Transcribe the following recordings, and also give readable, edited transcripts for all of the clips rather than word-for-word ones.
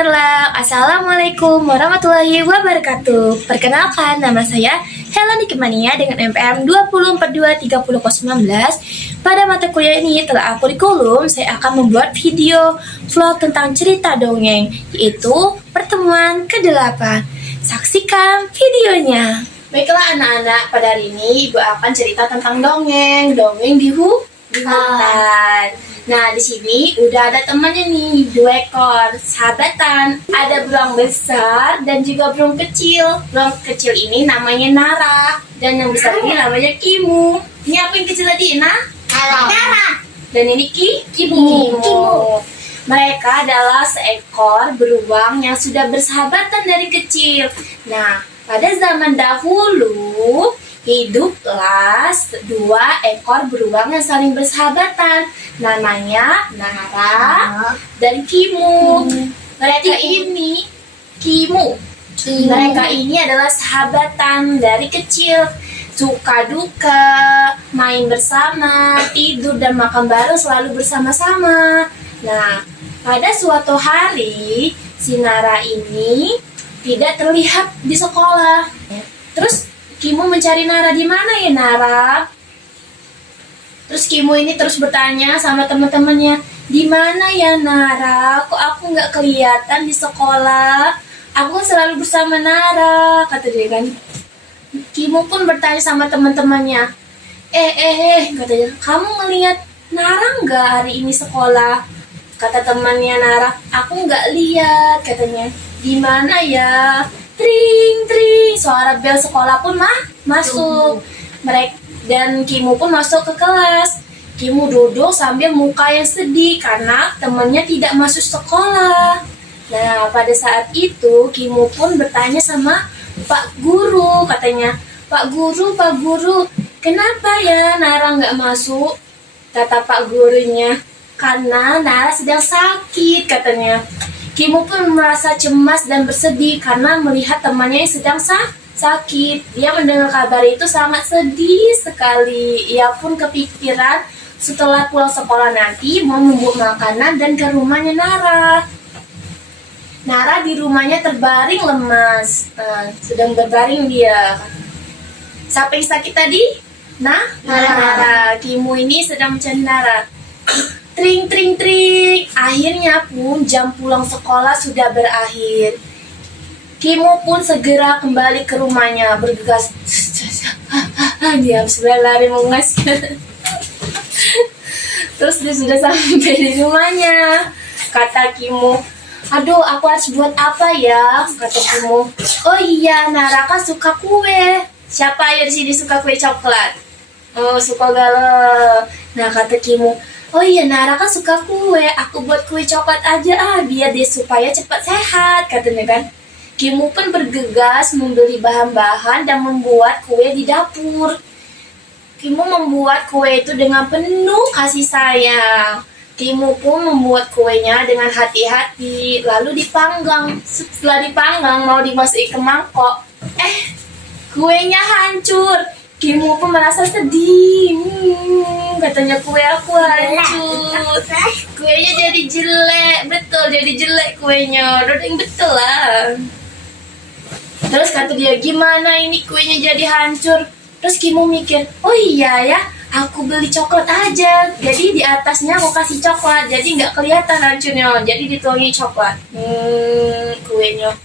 cemerlang. Assalamualaikum warahmatullahi wabarakatuh. Perkenalkan, nama saya Helani Kimania dengan NPM 20423019. Pada mata kuliah ini telah kurikulum, saya akan membuat video vlog tentang cerita dongeng, yaitu pertemuan ke-8. Saksikan videonya. Baiklah anak-anak, pada hari ini Ibu akan cerita tentang dongeng di hutan. Nah, di sini udah ada temannya nih, 2 ekor sahabatan. Ada beruang besar dan juga beruang kecil. Beruang kecil ini namanya Nara, dan yang besar ini namanya Kimu. Ini apa yang kecil tadi, Nara. Dan ini Kimu. Mereka adalah seekor beruang yang sudah bersahabatan dari kecil. Nah, pada zaman dahulu hiduplah 2 ekor beruang yang saling bersahabatan. Namanya Nara dan Kimu. Mereka ini Mereka ini adalah sahabatan dari kecil. Suka duka, main bersama, tidur dan makan bareng selalu bersama-sama. Nah, pada suatu hari si Nara ini tidak terlihat di sekolah. Terus Kimu mencari Nara, di mana ya Nara? Terus Kimu ini terus bertanya sama teman-temannya, di mana ya Nara? Kok aku nggak kelihatan di sekolah? Aku selalu bersama Nara, kata dia kan. Kimu pun bertanya sama teman-temannya, katanya, kamu ngelihat Nara nggak hari ini sekolah? Kata temannya Nara, aku nggak lihat, katanya. Di mana ya? Tring, suara bel sekolah pun masuk. Mereka dan Kimu pun masuk ke kelas. Kimu duduk sambil muka yang sedih karena temannya tidak masuk sekolah. Nah, pada saat itu Kimu pun bertanya sama Pak Guru, katanya, Pak Guru, kenapa ya Nara nggak masuk? Kata Pak Gurunya, karena Nara sedang sakit, katanya. Kimu pun merasa cemas dan bersedih karena melihat temannya yang sedang sakit. Dia mendengar kabar itu sangat sedih sekali. Ia pun kepikiran setelah pulang sekolah nanti mau membawa makanan dan ke rumahnya Nara. Nara di rumahnya terbaring lemas. Sedang berbaring dia. Siapa yang sakit tadi? Nara. Kimu ini sedang mencari Nara. Tring. Akhirnya pun jam pulang sekolah sudah berakhir. Kimu pun segera kembali ke rumahnya bergegas. Dia harus berlari mengasihkan. Terus dia sudah sampai di rumahnya. Kata Kimu, aduh, aku harus buat apa ya? Kata Kimu. Oh iya, Nara kan suka kue. Siapa ya di sini suka kue coklat? Oh, suka galau. Nah, kata Kimu, oh iya, Nara kan suka kue, aku buat kue coklat aja biar dia supaya cepat sehat, katanya kan. Kimu pun bergegas membeli bahan-bahan dan membuat kue di dapur. Kimu membuat kue itu dengan penuh kasih sayang. Kimu pun membuat kuenya dengan hati-hati, lalu dipanggang. Setelah dipanggang mau dimasukin ke mangkok, kuenya hancur. Kimu pun merasa sedih. Katanya kue aku hancur. Kuenya jadi jelek. Betul, jadi jelek kuenya. Dodeng betul lah. Terus kata dia, gimana ini kuenya jadi hancur? Terus Kimu mikir, oh iya ya, aku beli coklat aja. Jadi di atasnya aku kasih coklat, jadi nggak kelihatan hancurnya. Jadi dituangi coklat. Kuenya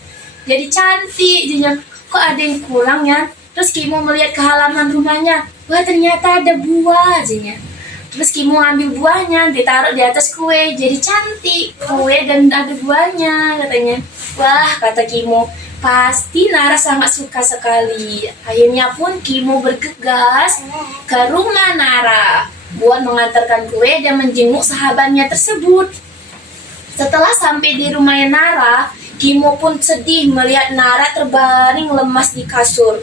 jadi cantik. Jadinya, kok ada yang kurang ya? Terus Kimu melihat ke halaman rumahnya. Wah, ternyata ada buah aja. Terus Kimu ambil buahnya, ditaruh di atas kue. Jadi cantik kue dan ada buahnya, katanya. Wah, kata Kimu, pasti Nara sangat suka sekali. Akhirnya pun Kimu bergegas ke rumah Nara buat mengantarkan kue dan menjenguk sahabatnya tersebut. Setelah sampai di rumahnya Nara, Kimu pun sedih melihat Nara terbaring lemas di kasur.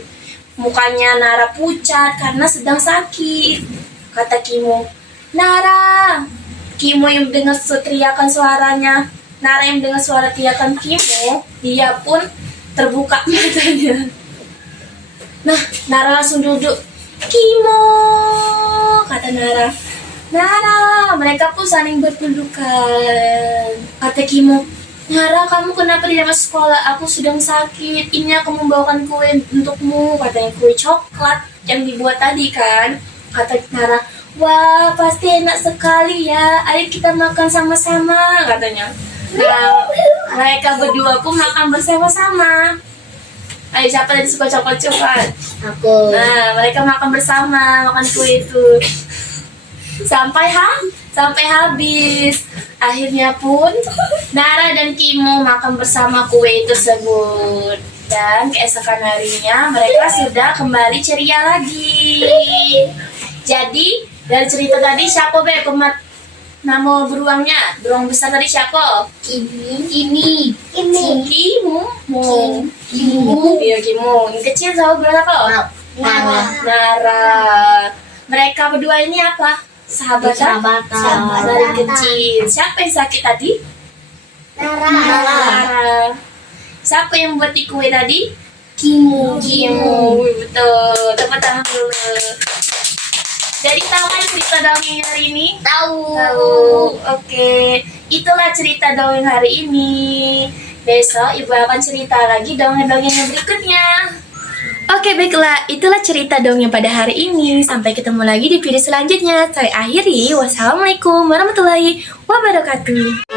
Mukanya Nara pucat karena sedang sakit. Kata Kimu, Nara. Kimu yang mendengar teriakan suaranya. Nara yang mendengar suara teriakan Kimu, dia pun terbuka matanya. Nah, Nara langsung duduk. Kimu, kata Nara, mereka pun saling berpelukan. Kata Kimu, Nara, kamu kenapa tidak masuk sekolah? Aku sedang sakit. Ini aku membawakan kue untukmu. Katanya kue coklat yang dibuat tadi kan. Kata Nara, wah pasti enak sekali ya. Ayo kita makan sama-sama katanya. Nah, mereka berdua pun makan bersama-sama. Ayo siapa tadi suka coklat-coklat? Aku. Nah, mereka makan bersama, makan kue itu. Sampai habis. Akhirnya pun Nara dan Kimo makan bersama kue tersebut. Dan keesokan harinya mereka sudah kembali ceria lagi. Jadi dari cerita tadi siapa be nama beruangnya? Beruang besar tadi siapa? Ini. Kimo. Iya Kimo. Yang kecil sama berapa? Nara. Mereka berdua ini apa? Sahabatan dari kecil. Siapa yang sakit tadi? Nara. Siapa yang buat di kue tadi? Kimo. Betul. Tepuk tangan dulu. Jadi tahu kan cerita dongeng hari ini? Tahu. Oke. Itulah cerita dongeng hari ini. Besok ibu akan cerita lagi dongeng-dongeng yang berikutnya. Oke, baiklah. Itulah cerita dongeng pada hari ini. Sampai ketemu lagi di video selanjutnya. Saya akhiri. Wassalamualaikum warahmatullahi wabarakatuh.